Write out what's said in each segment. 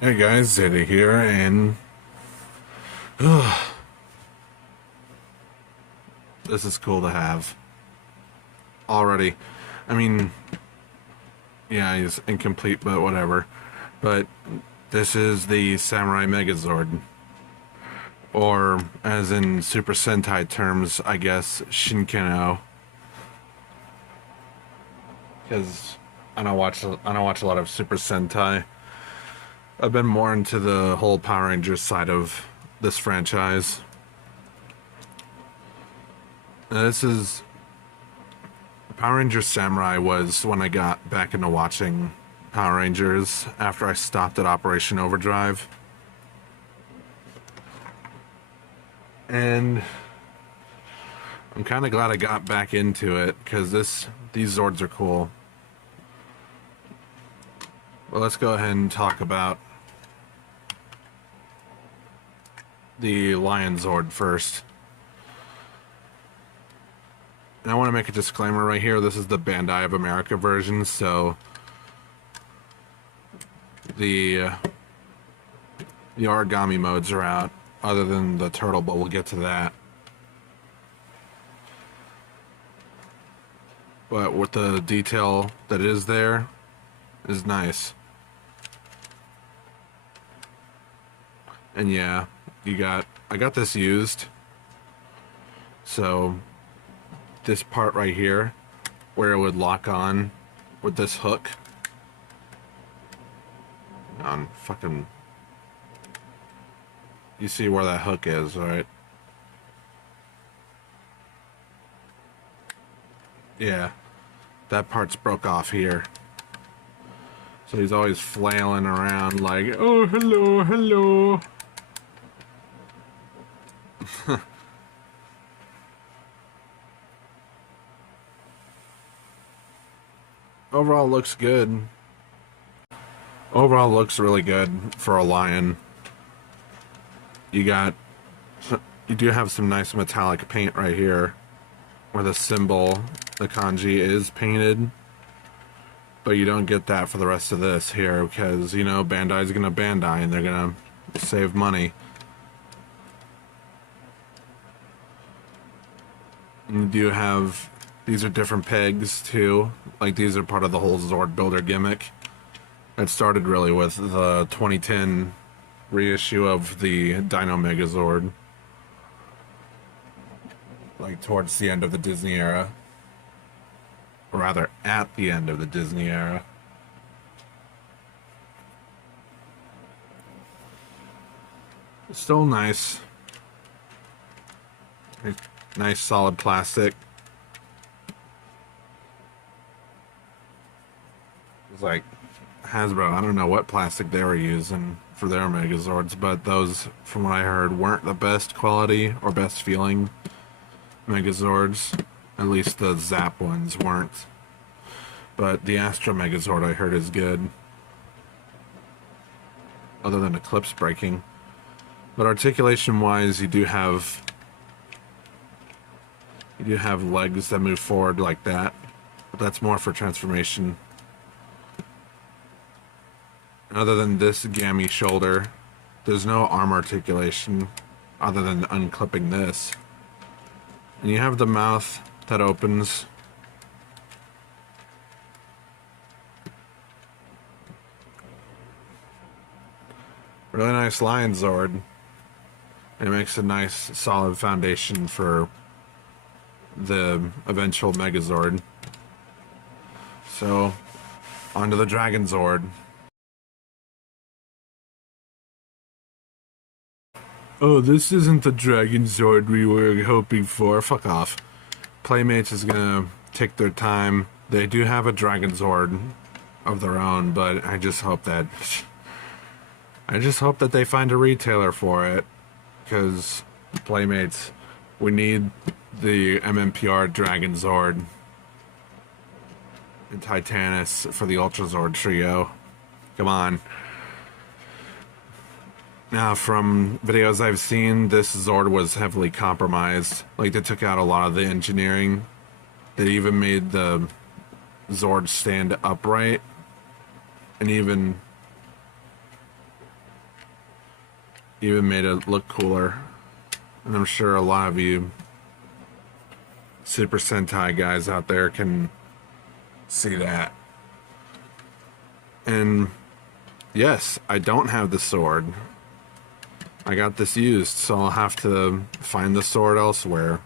Hey guys, Zeta here, and this is cool to have. Already. I mean, yeah, he's incomplete, but whatever. But this is the Samurai Megazord. Or, as in Super Sentai terms, I guess, Shinkano. Because I don't watch a lot of Super Sentai. I've been more into the whole Power Rangers side of this franchise. This is... Power Rangers Samurai was when I got back into watching Power Rangers after I stopped at Operation Overdrive. And I'm kind of glad I got back into it, because these Zords are cool. Well, let's go ahead and talk about the Lion Zord first. And I want to make a disclaimer right here. This is the Bandai of America version, so the origami modes are out, other than the turtle, but we'll get to that. But with the detail that is there, is nice. And yeah, I got this used. So this part right here, where it would lock on with this hook on fucking, you see where that hook is, right? Yeah, that part's broke off here. So he's always flailing around like, oh, hello, hello. Overall looks good. Overall looks really good for a lion. You do have some nice metallic paint right here where the symbol, the kanji, is painted. But you don't get that for the rest of this here because, you know, Bandai's gonna Bandai and they're gonna save money. You do have, these are different pegs too. Like, these are part of the whole Zord builder gimmick. It started really with the 2010 reissue of the Dino Megazord. Like, towards the end of the Disney era. Or rather, at the end of the Disney era. Still nice. Nice solid plastic. It's like Hasbro, I don't know what plastic they were using for their Megazords, but those, from what I heard, weren't the best quality or best feeling Megazords. At least the Zap ones weren't. But the Astro Megazord I heard is good. Other than Eclipse breaking. But articulation wise, you do have legs that move forward like that. But that's more for transformation. Other than this gammy shoulder, there's no arm articulation other than unclipping this. And you have the mouth that opens. Really nice Lion Zord. It makes a nice solid foundation for the eventual Megazord. So, onto the Dragon Zord. Oh, this isn't the Dragon Zord we were hoping for. Fuck off. Playmates is gonna take their time. They do have a Dragon Zord of their own, but I just hope that they find a retailer for it. Because Playmates, we need the MMPR Dragon Zord and Titanus for the Ultra Zord trio. Come on. Now, from videos I've seen, this Zord was heavily compromised. Like, they took out a lot of the engineering. They even made the Zord stand upright. And even made it look cooler. And I'm sure a lot of you Super Sentai guys out there can see that. And yes, I don't have the sword. I got this used, so I'll have to find the sword elsewhere.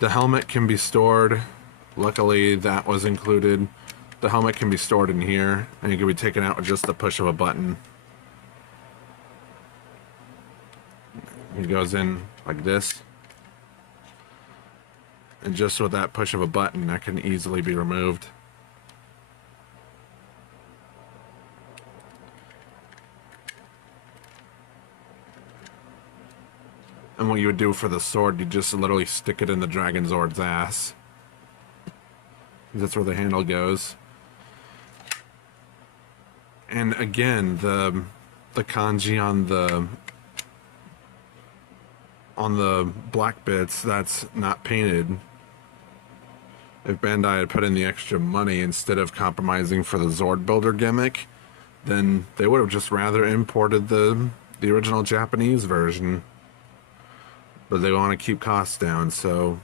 The helmet can be stored. Luckily, that was included. The helmet can be stored in here, and it can be taken out with just the push of a button. It goes in like this. And just with that push of a button, that can easily be removed. And what you would do for the sword, you just literally stick it in the Dragon Zord's ass. That's where the handle goes. And again, the kanji on the black bits, that's not painted. If Bandai had put in the extra money instead of compromising for the Zord builder gimmick, then they would have just rather imported the original Japanese version. But they want to keep costs down, so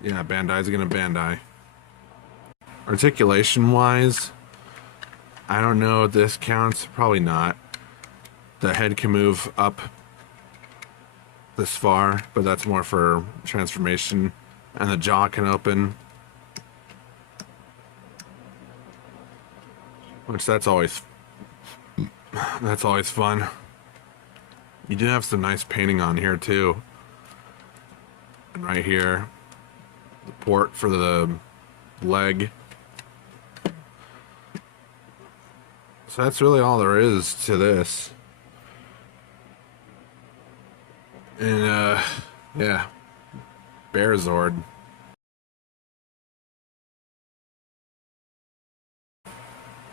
yeah, Bandai's gonna Bandai. Articulation wise, I don't know if this counts, probably not. The head can move up this far, but that's more for transformation, and the jaw can open, which that's always fun. You do have some nice painting on here too. And right here, the port for the leg. So that's really all there is to this. And yeah, Bear Zord.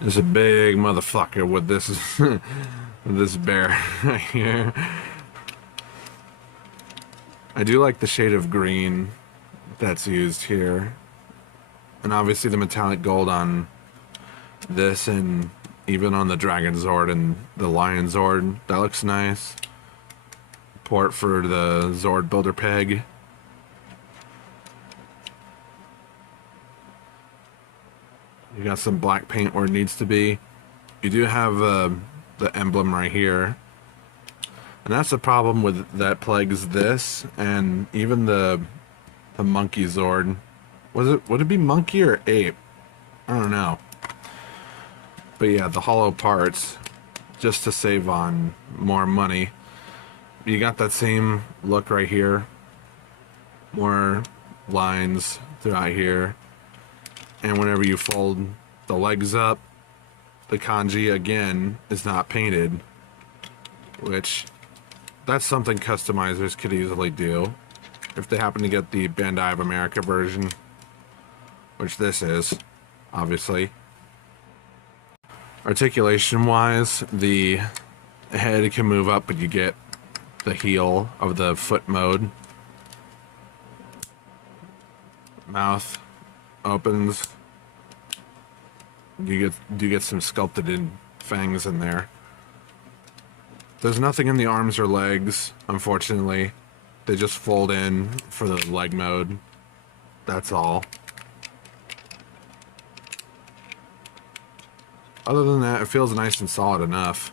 It's a big motherfucker with this with this bear right here. I do like the shade of green that's used here. And obviously the metallic gold on this, and even on the Dragon Zord and the Lion Zord. That looks nice. Port for the Zord builder peg. You got some black paint where it needs to be. You do have the emblem right here. And that's the problem with that plagues this, and even the monkey Zord. Would it be monkey or ape? I don't know. But yeah, the hollow parts, just to save on more money. You got that same look right here. More lines throughout here. And whenever you fold the legs up, the kanji again is not painted, which that's something customizers could easily do if they happen to get the Bandai of America version, which this is, obviously. Articulation wise, the head can move up, but you get the heel of the foot mode. Mouth opens. You get some sculpted in fangs in there. There's nothing in the arms or legs, unfortunately. They just fold in for the leg mode. That's all. Other than that, it feels nice and solid enough.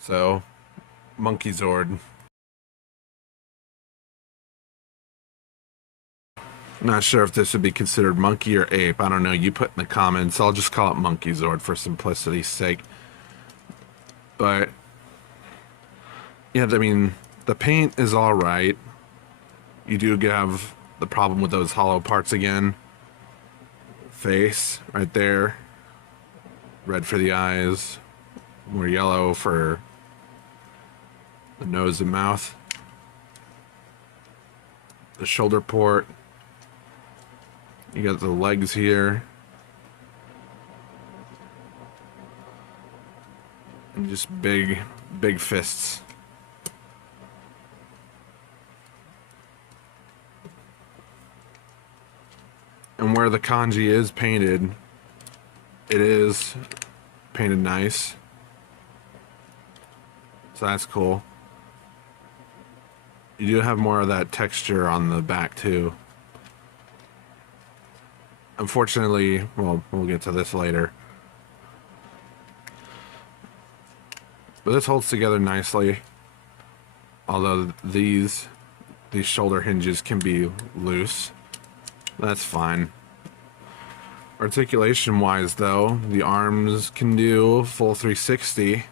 So, Monkey Zord. Not sure if this would be considered monkey or ape. I don't know. You put in the comments. I'll just call it Monkey Zord for simplicity's sake. But yeah, I mean, the paint is all right. You do have the problem with those hollow parts again. Face right there. Red for the eyes. More yellow for the nose and mouth. The shoulder port. You got the legs here. Just big fists. And where the kanji is painted, it is painted nice. So that's cool. You do have more of that texture on the back too. Unfortunately, well, we'll get to this later. But this holds together nicely. Although these shoulder hinges can be loose. That's fine. Articulation wise though, the arms can do full 360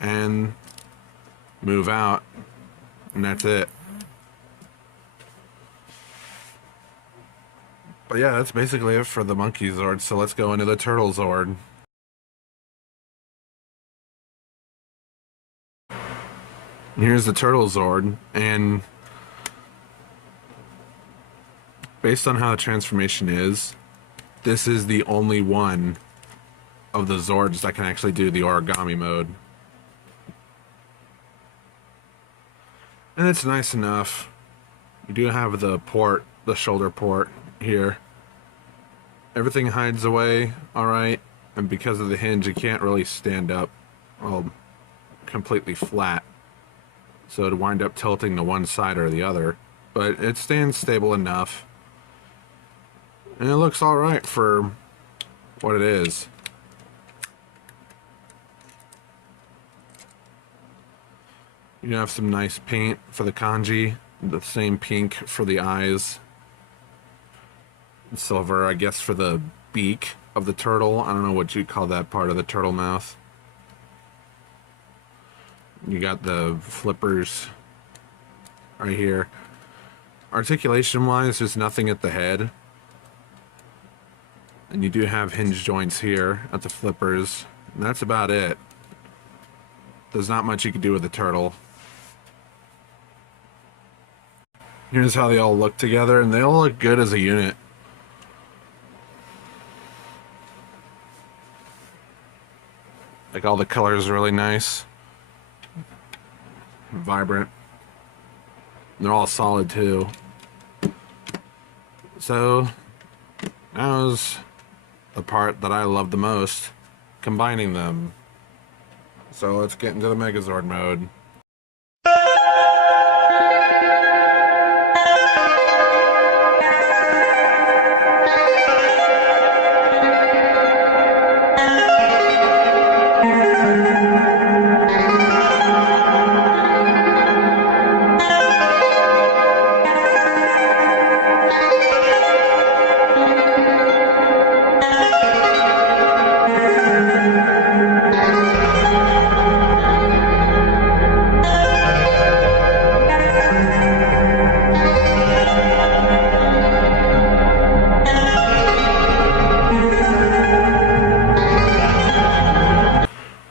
and move out, and that's it. But yeah, that's basically it for the monkey Zord, so let's go into the turtle Zord. Here's the turtle Zord, and based on how the transformation is, this is the only one of the Zords that can actually do the origami mode. And it's nice enough. You do have the port, the shoulder port here. Everything hides away alright, and because of the hinge you can't really stand up all completely flat. So to wind up tilting to one side or the other. But it stands stable enough. And it looks alright for what it is. You have some nice paint for the kanji, the same pink for the eyes, silver I guess for the beak of the turtle. I don't know what you'd call that part of the turtle mouth. You got the flippers right here. Articulation wise, there's nothing at the head. And you do have hinge joints here at the flippers. And that's about it. There's not much you can do with the turtle. Here's how they all look together, and they all look good as a unit. Like all the colors are really nice. Vibrant. And they're all solid too. So now's the part that I love the most, combining them. So let's get into the Megazord mode.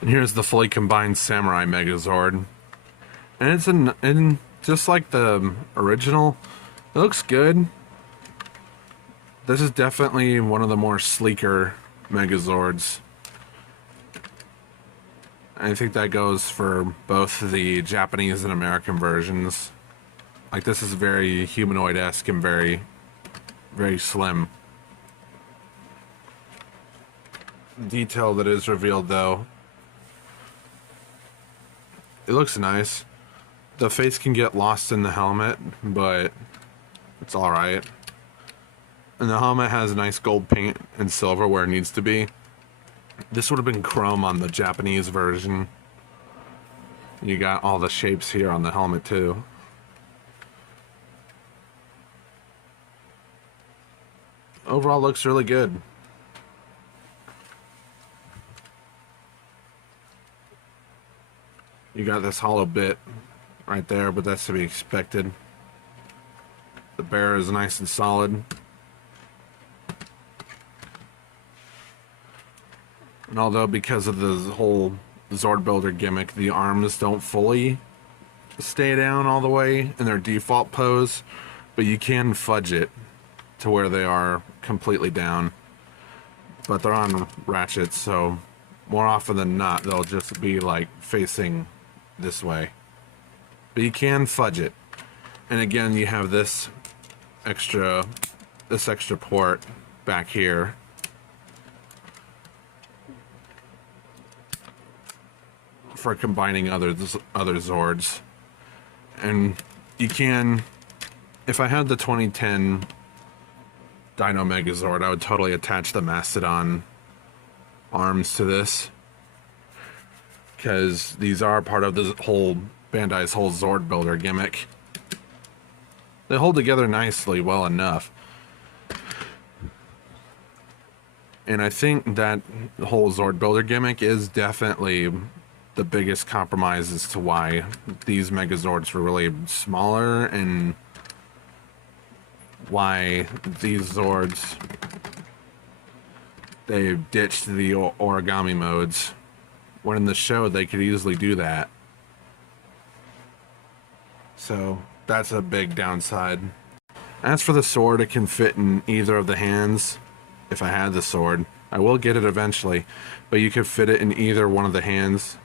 Here's the fully combined Samurai Megazord, and it's just like the original. It looks good. This is definitely one of the more sleeker Megazords. I think that goes for both the Japanese and American versions. Like, this is very humanoid-esque and very, very slim. The detail that is revealed though, it looks nice. The face can get lost in the helmet, but it's alright. And the helmet has nice gold paint and silver where it needs to be. This would have been chrome on the Japanese version. You got all the shapes here on the helmet too. Overall looks really good. You got this hollow bit right there, but that's to be expected. The bear is nice and solid. And although because of the whole Zord Builder gimmick, the arms don't fully stay down all the way in their default pose, but you can fudge it to where they are completely down. But they're on ratchets, so more often than not, they'll just be like facing this way. But you can fudge it. And again, you have this extra port back here. For combining other Zords. And you can, if I had the 2010 Dino Megazord, I would totally attach the Mastodon arms to this, because these are part of the whole Bandai's whole Zord builder gimmick. They hold together nicely, well enough. And I think that the whole Zord builder gimmick is definitely the biggest compromise as to why these Megazords were really smaller, and why these Zords, they ditched the origami modes, when in the show they could easily do that. So that's a big downside. As for the sword, it can fit in either of the hands. If I had the sword, I will get it eventually, but you could fit it in either one of the hands,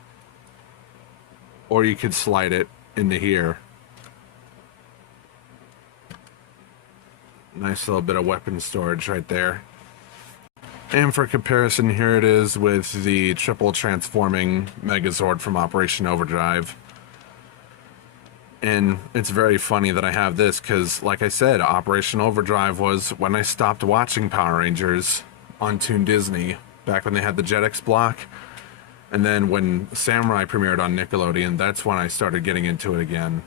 or you could slide it into here. Nice little bit of weapon storage right there. And for comparison, here it is with the triple transforming Megazord from Operation Overdrive. And it's very funny that I have this, because like I said, Operation Overdrive was when I stopped watching Power Rangers on Toon Disney, back when they had the Jetix block. And then when Samurai premiered on Nickelodeon, that's when I started getting into it again.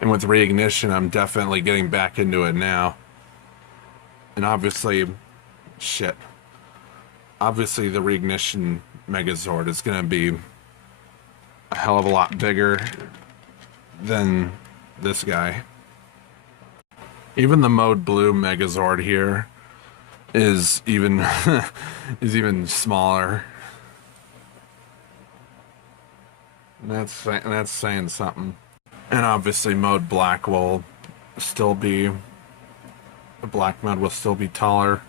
And with Reignition, I'm definitely getting back into it now. And obviously, obviously the Reignition Megazord is going to be a hell of a lot bigger than this guy. Even the Mode Blue Megazord here is even smaller. And that's saying something. And obviously Mode Black will still be, the black mode will still be taller.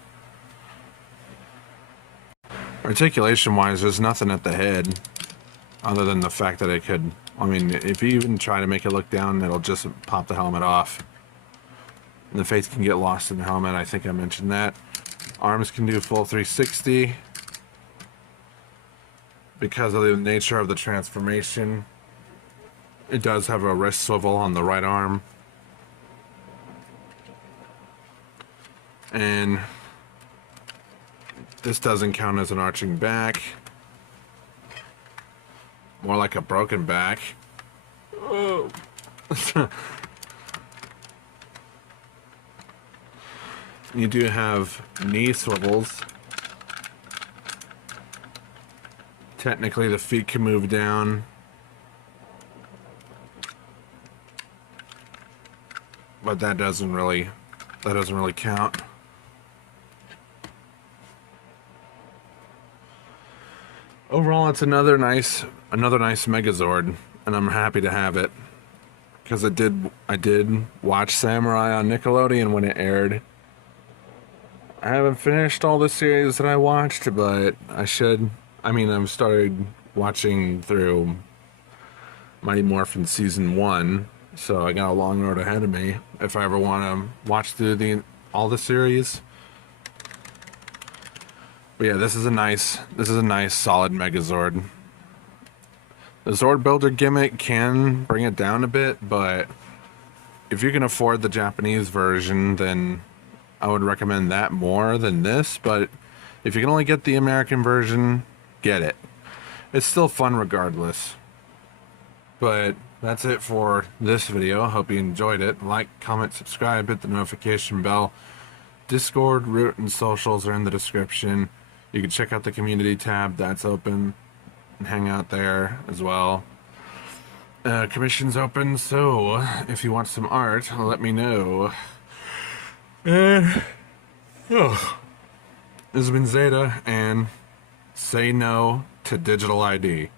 Articulation wise, there's nothing at the head other than the fact that it could, I mean, if you even try to make it look down, it'll just pop the helmet off. And the face can get lost in the helmet, I think I mentioned that. Arms can do full 360 because of the nature of the transformation. It does have a wrist swivel on the right arm. And this doesn't count as an arching back. More like a broken back. Oh. You do have knee swivels. Technically the feet can move down. But that doesn't really count. Overall, it's another nice Megazord, and I'm happy to have it, because I did watch Samurai on Nickelodeon when it aired. I haven't finished all the series that I watched, but I should. I mean, I've started watching through Mighty Morphin Season 1, so I got a long road ahead of me if I ever want to watch through all the series. But yeah, this is a nice solid Megazord. The Zord Builder gimmick can bring it down a bit, but if you can afford the Japanese version, then I would recommend that more than this. But if you can only get the American version, get it. It's still fun regardless. But that's it for this video. I hope you enjoyed it. Like, comment, subscribe, hit the notification bell. Discord, Root, and socials are in the description. You can check out the community tab, that's open, and hang out there as well. Commission's open, so if you want some art, let me know. This has been Zeta, and say no to digital ID.